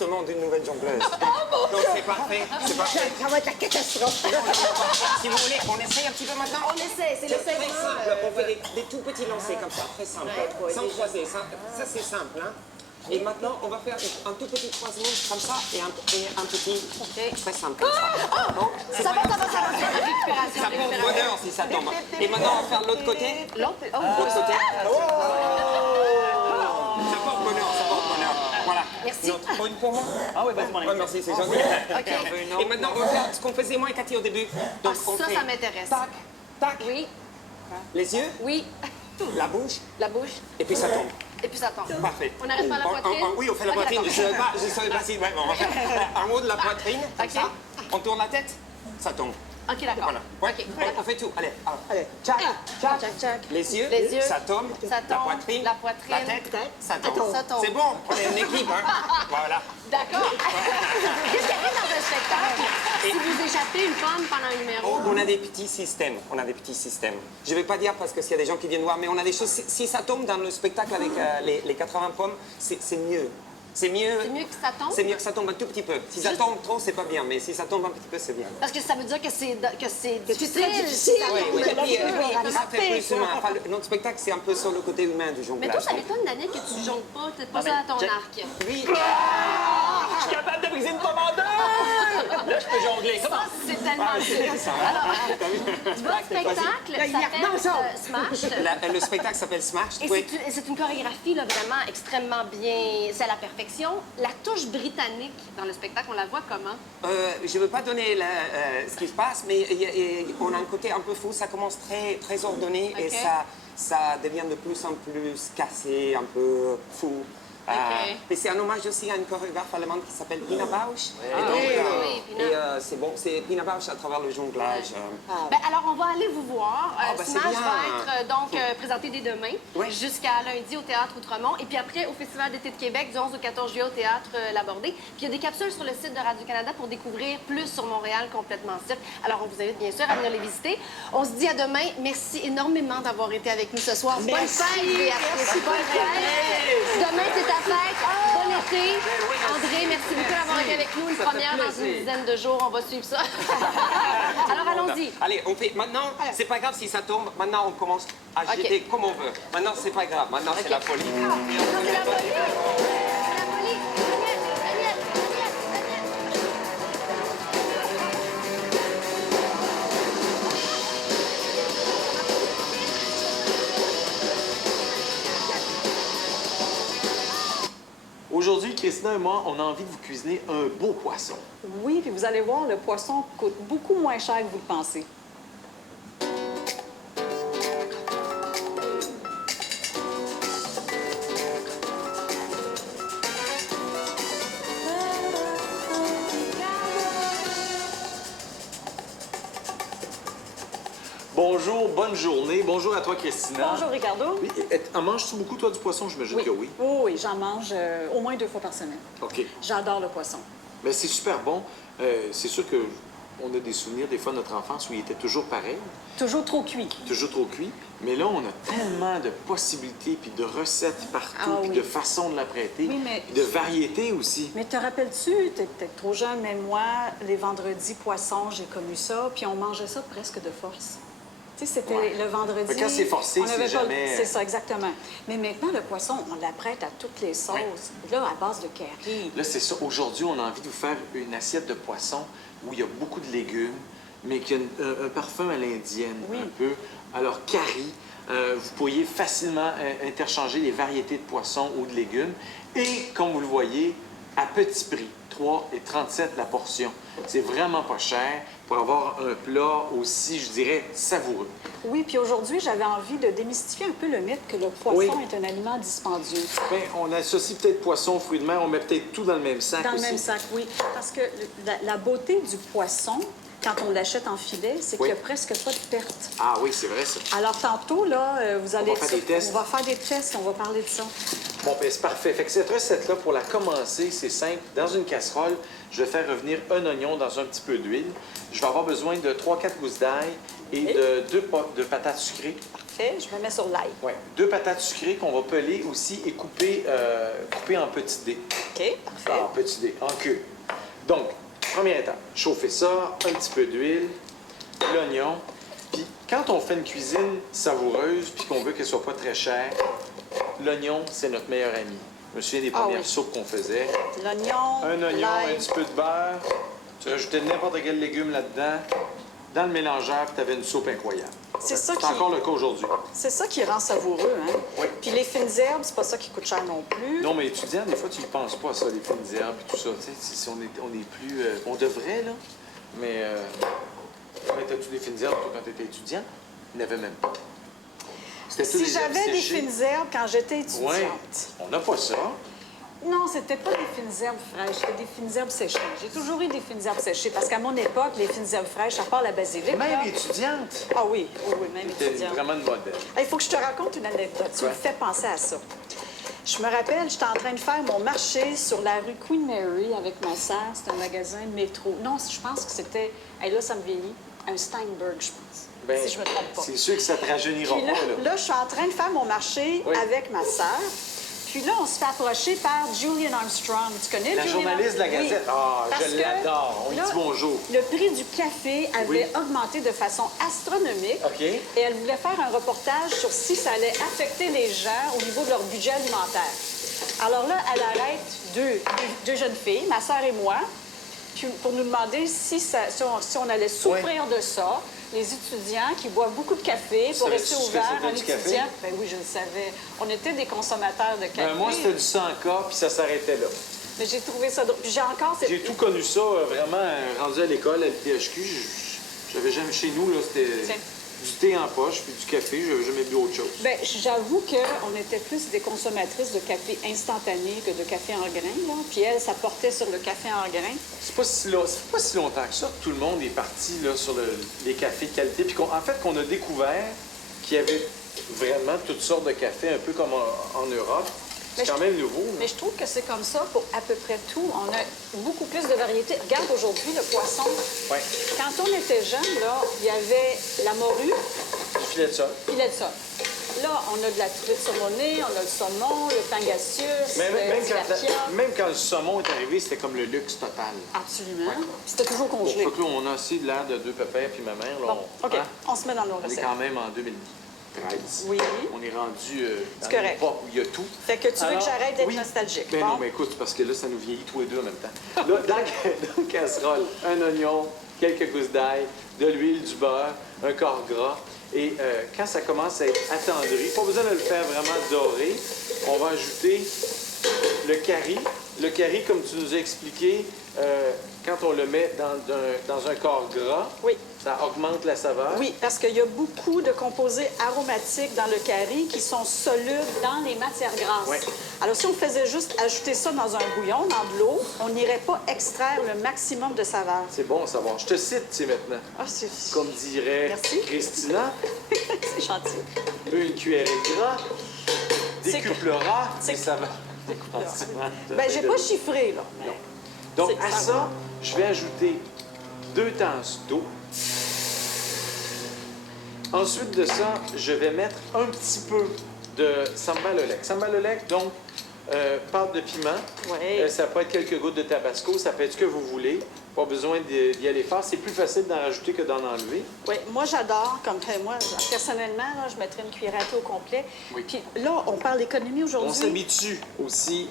Justement d'une nouvelle jongleuse. Donc c'est parfait, c'est parfait. Ça va être la catastrophe. Si vous voulez, on essaye un petit peu maintenant. On essaie, c'est le Très segment. simple, on fait des tout petits lancers comme ça, très simple. Ouais, Sans croiser, ça c'est simple. Hein. Et maintenant, on va faire un tout petit croisement comme ça et un petit très simple comme ça. Donc, Ça va. Récupération. ça porte bonheur si ça tombe. Et maintenant, on va faire l'autre côté. L'autre? L'autre côté. Ça porte bonheur. Voilà. Merci. Une pour moi. Ah oui, vas-y, mon ami. Ouais, merci, c'est gentil. Et maintenant, on va faire ce qu'on faisait moi et Cathy au début. Donc, on fait Ça m'intéresse. tac, tac, Oui, les yeux, oui. la bouche, La bouche. et puis ça tombe. Et puis ça tombe. Parfait. On arrête par la poitrine? Oui, on fait la Ok, poitrine. d'accord. Je ne savais pas si... Ouais, bon, on va faire en haut de la poitrine, comme Ok. ça. On tourne la tête, ça tombe. OK, d'accord. Voilà. Ouais, OK. on fait tout. Allez, allez. Tchac, tchac. Tchac. Les yeux, Les yeux, ça tombe. ça La tombe, poitrine, la poitrine, la tête, ça tombe. Ça tombe. C'est bon, on est une équipe, hein. Voilà. D'accord. Qu'est-ce qui arrive dans un spectacle si vous échappez une pomme pendant un numéro? On a des petits systèmes. Je ne vais pas dire parce que s'il y a des gens qui viennent voir, mais on a des choses. Si ça tombe dans le spectacle avec les 80 pommes, c'est mieux. C'est mieux que ça tombe? C'est mieux que ça tombe un tout petit peu. Si ça tombe trop, c'est pas bien, mais si ça tombe un petit peu, c'est bien. Parce que ça veut dire que c'est difficile. Oui, et puis ça fait plus humain. Enfin, notre spectacle, c'est un peu sur le côté humain du jonglage. Mais toi, ça m'étonne, Daniel, que tu jongles pas, peut-être pas ça à ton arc. Oui. Je suis capable de briser une pomme en deux! Là, je peux jongler. Comment? C'est tellement dur. Alors, votre spectacle s'appelle Smash. Le spectacle s'appelle Smash. Et Oui. c'est une chorégraphie là, vraiment extrêmement bien, c'est à la perfection. La touche britannique dans le spectacle, on la voit comment? Je ne veux pas donner ce qui se passe, mais on a un côté un peu fou. Ça commence très ordonné et Ok. ça devient de plus en plus cassé, un peu fou. Et c'est un hommage aussi à une chorégraphe allemande qui s'appelle Pina Bausch. Oui, Pina. C'est bon, c'est Pina Bausch à travers le jonglage. Ben, alors, on va aller vous voir. bah, c'est Smash bien. va être présenté dès demain Oui. jusqu'à lundi au Théâtre Outremont. Et puis après, au Festival d'été de Québec, du 11 au 14 juillet au Théâtre Labordé. Puis il y a des capsules sur le site de Radio-Canada pour découvrir plus sur Montréal complètement cirque. Alors, on vous invite bien sûr à venir les visiter. On se dit à demain. Merci énormément d'avoir été avec nous ce soir. Bonne fête, Béatrice. Bonne fête. Demain, c'est ta fête. Bon été. André, merci beaucoup d'avoir été avec nous. Une première dans une dizaine de jours. On va suivre ça. Alors, allons-y. Allez, on fait. Maintenant, c'est pas grave si ça tombe. Maintenant, on commence à jeter comme on veut. Maintenant, c'est pas grave. Maintenant, c'est la folie. C'est la folie. C'est la folie. Daniel. Aujourd'hui, Christina et moi, on a envie de vous cuisiner un beau poisson. Oui, puis vous allez voir, le poisson coûte beaucoup moins cher que vous le pensez. Bonjour, bonne journée. Bonjour à toi, Christina. Bonjour, Ricardo. Oui, en manges-tu beaucoup, toi, du poisson? J'imagine Oui. que oui. Oui, j'en mange au moins 2 fois par semaine. OK. J'adore le poisson. Mais c'est super bon. C'est sûr que on a des souvenirs, des fois, de notre enfance où il était toujours pareil, Toujours trop cuit. toujours trop cuit. Mais là, on a tellement de possibilités, puis de recettes partout, Ah puis oui. de façons de l'apprêter, Oui, mais- puis de variétés aussi. Mais te rappelles-tu, t'es peut-être trop jeune, mais moi, les vendredis poissons, j'ai connu ça, puis on mangeait ça presque de force. Tu sais, c'était Ouais. le vendredi. Mais quand c'est forcé, on avait c'est jamais- C'est ça, exactement. Mais maintenant, le poisson, on l'apprête à toutes les sauces. Ouais. Là, à base de curry. Là, c'est ça. Aujourd'hui, on a envie de vous faire une assiette de poisson où il y a beaucoup de légumes, mais qui a un parfum à l'indienne, Oui. un peu. Alors, curry, vous pourriez facilement interchanger les variétés de poissons ou de légumes. Et, comme vous le voyez, à petit prix, 3,37 la portion. C'est vraiment pas cher pour avoir un plat aussi, je dirais, savoureux. Oui, puis aujourd'hui, j'avais envie de démystifier un peu le mythe que le poisson Oui. est un aliment dispendieux. Bien, on associe peut-être poisson, fruits de mer, on met peut-être tout dans le même sac Dans le aussi. même sac, oui. Parce que la beauté du poisson, quand on l'achète en filet, c'est Oui. qu'il n'y a presque pas de perte. Ah oui, c'est vrai, ça. Alors, tantôt, là, vous allez... va faire des tests. On va faire des tests, on va parler de ça. Bon, ben c'est parfait. Fait que cette recette-là, pour la commencer, c'est simple. Dans une casserole, je vais faire revenir un oignon dans un petit peu d'huile. Je vais avoir besoin de 3-4 gousses d'ail et de 2 pots de patates sucrées. Parfait, je me mets sur l'ail. Oui, 2 patates sucrées qu'on va peler aussi et couper en petits dés. OK, parfait. En petits dés, en queue. Donc, première étape, chauffer ça, un petit peu d'huile, l'oignon. Puis quand on fait une cuisine savoureuse puis qu'on veut qu'elle soit pas très chère, l'oignon, c'est notre meilleur ami. Je me souviens des Ah premières oui. soupes qu'on faisait. L'oignon, Un oignon, l'ail. un petit peu de beurre. Tu rajoutais n'importe quel légume là-dedans. Dans le mélangeur, tu avais une soupe incroyable. C'est ça C'est qui- encore le cas aujourd'hui. C'est ça qui rend savoureux, hein? Oui. Puis les fines herbes, c'est pas ça qui coûte cher non plus. Non, mais étudiant, des fois, tu ne penses pas à ça, les fines herbes et tout ça. Tu sais, si on est plus... on devrait, là. Mais t'as-tu des fines herbes, toi, quand tu étais étudiant? Il n'y en avait même pas. C'était tous Si des herbes j'avais des séchées. fines herbes quand j'étais étudiante. Ouais. On n'a pas ça. Non, c'était pas des fines herbes fraîches, c'était des fines herbes séchées. J'ai toujours eu des fines herbes séchées parce qu'à mon époque, les fines herbes fraîches, à part la basilic. Même là- étudiante. Ah oui, oui, même C'était étudiante. vraiment une modèle. Il faut que je te raconte une anecdote. Tu me Ouais. fais penser à ça. Je me rappelle, j'étais en train de faire mon marché sur la rue Queen Mary avec ma sœur. C'est un magasin métro. Non, je pense que c'était... Hey, là, ça me vieillit. Un Steinberg, je pense. Ben, si je me trompe pas. c'est sûr que ça te rajeunira Puis là, pas, là. là, je suis en train de faire mon marché Oui. avec ma sœur. Puis là, on se fait approcher par Julian Armstrong. Tu connais La Julian journaliste de la Armstrong? Gazette. Ah, Parce je que l'adore. On lui là, dit bonjour. Le prix du café avait Oui. augmenté de façon astronomique. OK. Et elle voulait faire un reportage sur si ça allait affecter les gens au niveau de leur budget alimentaire. Alors là, elle arrête deux jeunes filles, ma sœur et moi, puis pour nous demander si on allait souffrir de ça. Les étudiants qui boivent beaucoup de café pour Savais-tu rester ce que ouverts c'était en du café? étudiant. Ben oui, je le savais. On était des consommateurs de café. Ben, moi, c'était du 100K, puis ça s'arrêtait là. Mais j'ai trouvé ça drôle. Puis j'ai encore cette... J'ai tout connu ça, vraiment, rendu à l'école, à l'ITHQ. J'avais jamais chez nous, là, c'était Tiens. du thé en poche, puis du café. J'avais jamais bu autre chose. Bien, j'avoue qu'on était plus des consommatrices de café instantané que de café en grains, là. Puis elle, ça portait sur le café en grains. C'est pas si longtemps que ça que tout le monde est parti là, sur les cafés de qualité. Puis en fait, qu'on a découvert qu'il y avait vraiment toutes sortes de cafés, un peu comme en Europe. C'est Mais quand même nouveau. Mais je trouve que c'est comme ça pour à peu près tout. On a beaucoup plus de variétés. Regarde aujourd'hui le poisson. Oui. Quand on était jeune, là, il y avait la morue, Du filet de sol. filet de sol. Là, on a de la truite saumonée, on a le saumon, le pangasius, Même, le tilapia. même quand le saumon est arrivé, c'était comme le luxe total. Absolument. Puis c'était toujours Bon, congelé. fait que là, on a assez de l'air de deux pépères puis ma mère. Là, Bon, OK. hein? On se met dans nos On est recettes. quand même en 2013. Oui. On est rendu dans C'est correct. une époque où il y a tout. Fait que tu veux Alors, que j'arrête d'être oui. nostalgique. Ben Bon. non, mais écoute, parce que là, ça nous vieillit tous les deux en même temps. Là, dans la casserole, un oignon, quelques gousses d'ail, de l'huile, du beurre, un corps gras. Et quand ça commence à être attendri, pas besoin de le faire vraiment doré, on va ajouter le curry. Le curry, comme tu nous as expliqué, quand on le met dans un corps gras, Oui. ça augmente la saveur. Oui, parce qu'il y a beaucoup de composés aromatiques dans le curry qui sont solubles dans les matières grasses. Oui. Alors, si on faisait juste ajouter ça dans un bouillon, dans de l'eau, on n'irait pas extraire le maximum de saveur. C'est bon à savoir. Je te cite, tu sais, maintenant. Ah, c'est Comme dirait Merci. Christina, c'est gentil. une cuillerée de gras C'est décuplera c'est- les saveurs. Ben, j'ai pas chiffré, là. mais- Donc, c'est- à ça, je vais ajouter 2 tasses d'eau. Ensuite de ça, je vais mettre un petit peu de sambal olek. Sambal olek, donc, pâte de piment. Ouais. Ça peut être quelques gouttes de tabasco, ça peut être ce que vous voulez. Pas besoin d'y aller fort. C'est plus facile d'en rajouter que d'en enlever. Oui, moi j'adore, comme moi, personnellement, là, je mettrais une cuillère à thé au complet. Oui. Puis là, on parle d'économie On aujourd'hui. s'habitue aussi